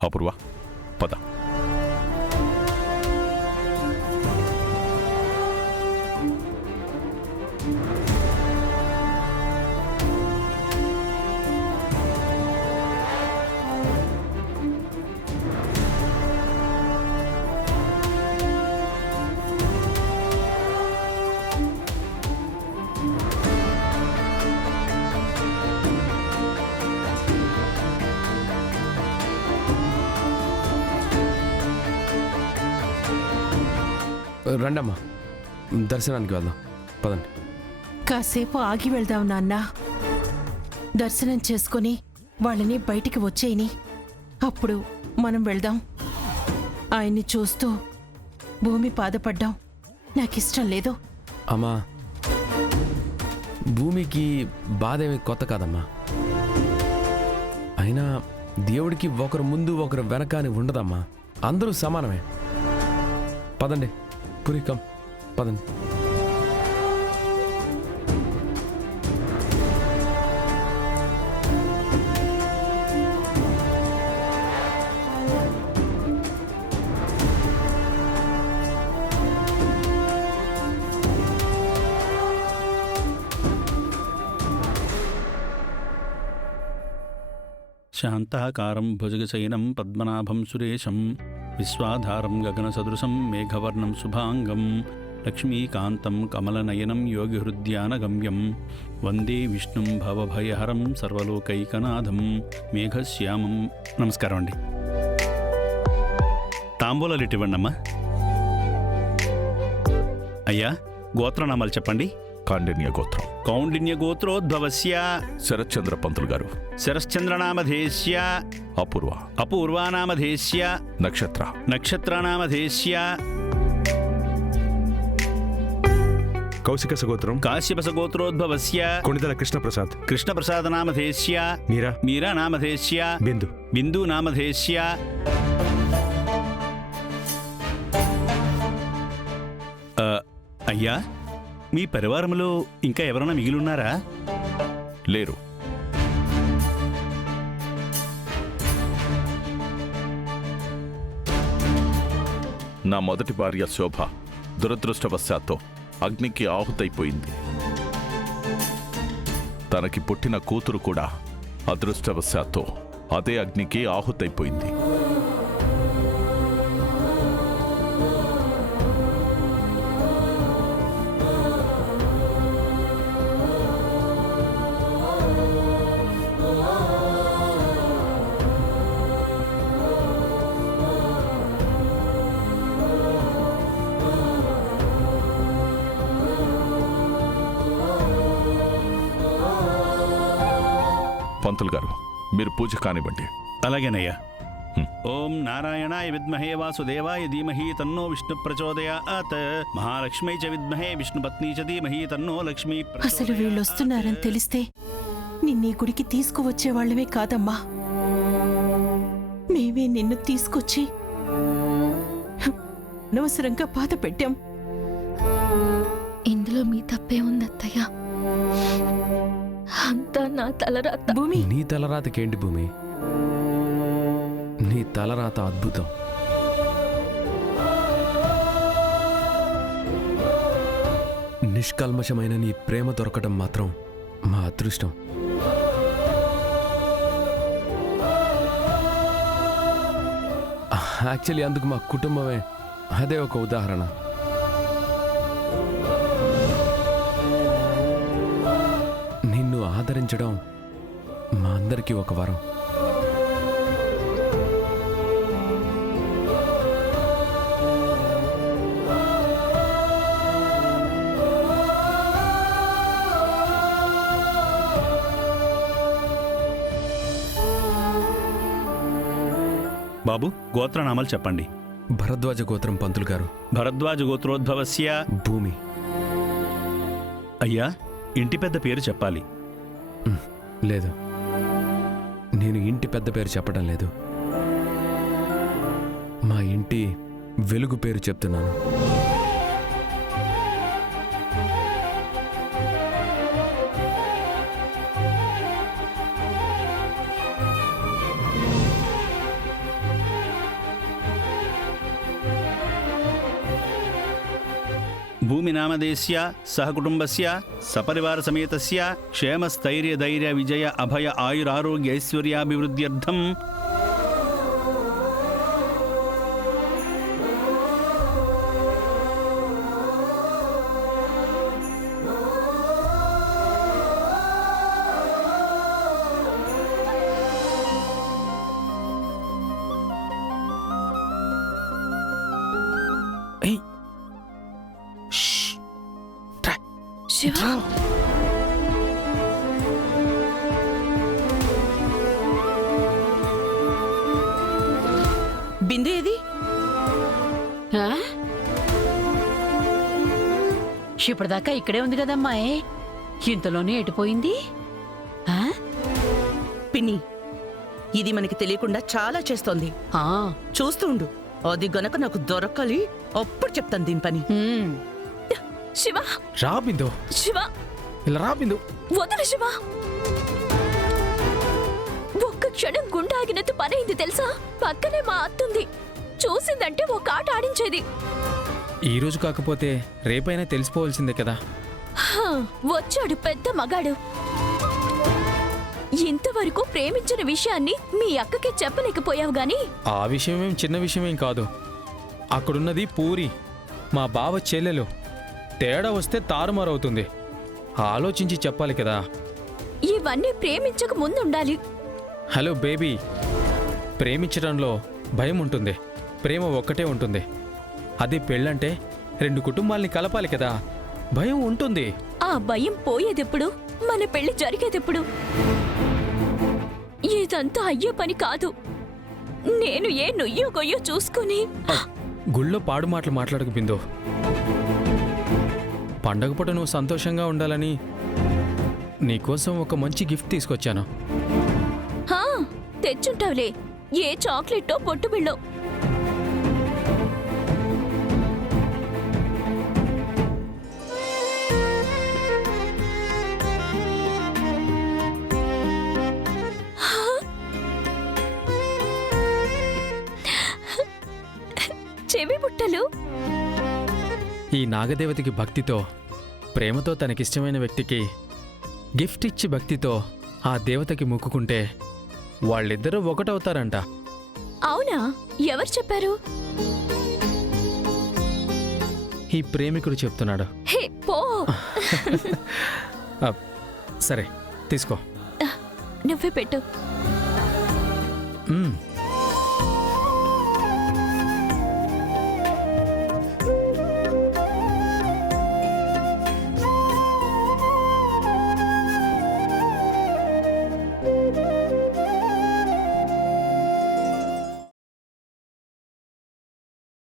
అపూర్వ పద. రండమ్మా, దర్శనానికి వెళ్దాం, పదండి. కాసేపు ఆగి వెళ్దాం నాన్న. దర్శనం చేసుకుని వాళ్ళని బయటికి వచ్చేయని, అప్పుడు మనం వెళ్దాం. ఆయన్ని చూస్తూ భూమి బాధపడ్డాం నాకిష్టం లేదు. అమ్మా, భూమికి బాధ ఏమి కొత్త కాదమ్మా. అయినా దేవుడికి ఒకరు ముందు ఒకరు వెనక అని ఉండదమ్మా, అందరూ సమానమే. పదండి పురికం, పదండి. శాంతాకారం భుజగశయనం పద్మనాభం సురేశం విశ్వాధారం గగనసదృశం మేఘవర్ణం శుభాంగం లక్ష్మీకాంతం కమలనయనం యోగిహృద్యానగమ్యం వందే విష్ణుం భవభయహరం సర్వలోకైకనాథం మేఘశ్యామం. నమస్కారం అండి. తాంబూలాలు ఇవ్వండమ్మా. అయ్యా, గోత్రనామాలు చెప్పండి. కాండిన్య గోత్రం. కౌండిన్య గోత్రోద్భవస్య శరత్చంద్ర పంతులు గారు. శరశ్చంద్రనామధేస్య అపూర్వ. అపూర్వానామధేస్య నక్షత్ర. నక్షత్రానామధేస్య కౌశిక గోత్రం. కాశ్యపస గోత్రోద్భవస్య కొణిదల కృష్ణప్రసాద్. కృష్ణప్రసాదనామధేస్య మీరా. మీరానామధేస్య బిందు. బిందూనామధేస్య అయ్యా, మీ పరివారంలో ఇంకా ఎవరైనా మిగిలిన్నారా? లేరు. నా మొదటి భార్య శోభ దురదృష్టవశాత్తు అగ్నికి ఆహుతైపోయింది. తనకి పుట్టిన కూతురు కూడా అదృష్టవశాత్తు అదే అగ్నికి ఆహుతైపోయింది. పంతులు గారు, మీరు పూజ కానివ్వండి. అలాగేనయ్యా. ఓం నారాయణాయ విద్మహే వాసుదేవాయ ధీమహి తన్నో విష్ణు ప్రచోదయాత్. మహాలక్ష్మీ చ విద్మహే విష్ణుపత్ని చ ధీమహి తన్నో లక్ష్మీ. అసలు వీళ్ళొస్తున్నారని తెలిస్తే నిన్నీ గుడికి తీసుకువచ్చే వాళ్ళమే కాదమ్మా, మేమే నిన్ను తీసుకొచ్చి అనవసరంగా బాధ పెట్టాం. ఇందులో మీ తప్పే ఉందత్తయ్య, అంతా నా తలరాత. భూమి, నీ తలరాతకేంటి భూమి? నీ తలరాత అద్భుతం. నిష్కల్మషమైన నీ ప్రేమ దొరకటం మాత్రం మా అదృష్టం. యాక్చువల్లీ అందుకు మా కుటుంబమే అదే ఒక ఉదాహరణ. నిన్ను ఆదరించడం మా అందరికీ ఒక వరం. బాబు, గోత్రనామాలు చెప్పండి. భరద్వాజ గోత్రం పంతులు గారు. భరద్వాజ గోత్రోద్భవస్య భూమి. అయ్యా, ఇంటి పెద్ద పేరు చెప్పాలి. లేదు, నేను ఇంటి పెద్ద పేరు చెప్పడం లేదు, మా ఇంటి వెలుగు పేరు చెప్తున్నాను. భూమినామదేశ్య సహకుటుంబస్య సపరివార సమేతస్య క్షేమస్థైర్య ధైర్య విజయ అభయ ఆయురారోగ్య ఐశ్వర్యాభివృద్ధ్యర్థం ఏయ్ శివ బిందు ఏది? ఆ? ఇప్పటిదాకా ఇక్కడే ఉంది కదమ్మాయ్, ఇంతలోనే ఎటుపోయింది? ఆ? పిన్ని, ఇది మనకి తెలియకుండా చాలా చేస్తోంది. ఆ, చూస్తూ ఉండు, అది గనక నాకు దొరకాలి, అప్పుడు చెప్తాను దీని పని. ఉమ్. శివ రా బిందు, శివ ఇలా రా బిందు. వదలు శివ. ఒక్క క్షణం గుండె ఆగినట్టు పనైంది తెలుసా? పక్కనే మా అత్తుంది, చూసిందంటే ఒక ఆట ఆడించేది. ఈ రోజు కాకపోతే రేపైనా తెలిసిపోవాల్సిందే కదా. హ, వచ్చాడు పెద్ద మగాడు. ఇంతవరకు ప్రేమించిన విషయాన్ని మీ అక్కకి చెప్పలేకపోయావు గాని ఆ విషయమేం చిన్న విషయమేం కాదు. అక్కడున్నది పూరి, మా బావ చెల్లెలు. తేడా వస్తే తారుమారవుతుంది. ఆలోచించి చెప్పాలి కదా. ఇవన్నీ ప్రేమించక ముందుండాలి. హలో బేబీ, ప్రేమించడంలో భయం ఉంటుంది, ప్రేమ ఒక్కటే ఉంటుంది. అది పెళ్ళంటే 2 కుటుంబాల్ని కలపాలి కదా. భయం ఉంటుంది. ఆ భయం పోయేదెప్పుడు? మన పెళ్లి జరిగేదెప్పుడు? ఇదంతా అయ్యే పని కాదు. నేను ఏ నొయ్యో గొయ్యో చూసుకుని గుళ్ళో పాడు మాటలు మాట్లాడకు బిందు. పండగ పూట నువ్వు సంతోషంగా ఉండాలని నీకోసం ఒక మంచి గిఫ్ట్ తీసుకొచ్చాను. హా, తెచ్చుంటావులే. ఏ చాక్లెట్టో పొట్టు బిళ్ళో. చెవి బుట్టలు. ఈ నాగదేవతకి భక్తితో, ప్రేమతో తనకిష్టమైన వ్యక్తికి గిఫ్ట్ ఇచ్చి భక్తితో ఆ దేవతకి మొక్కుకుంటే వాళ్ళిద్దరూ ఒకటవుతారంట. అవునా? ఎవరు చెప్పారు? ఈ ప్రేమికుడు చెప్తున్నాడు. హే పో. సరే తీసుకో. నువ్వే పెట్టు. మ్మ్.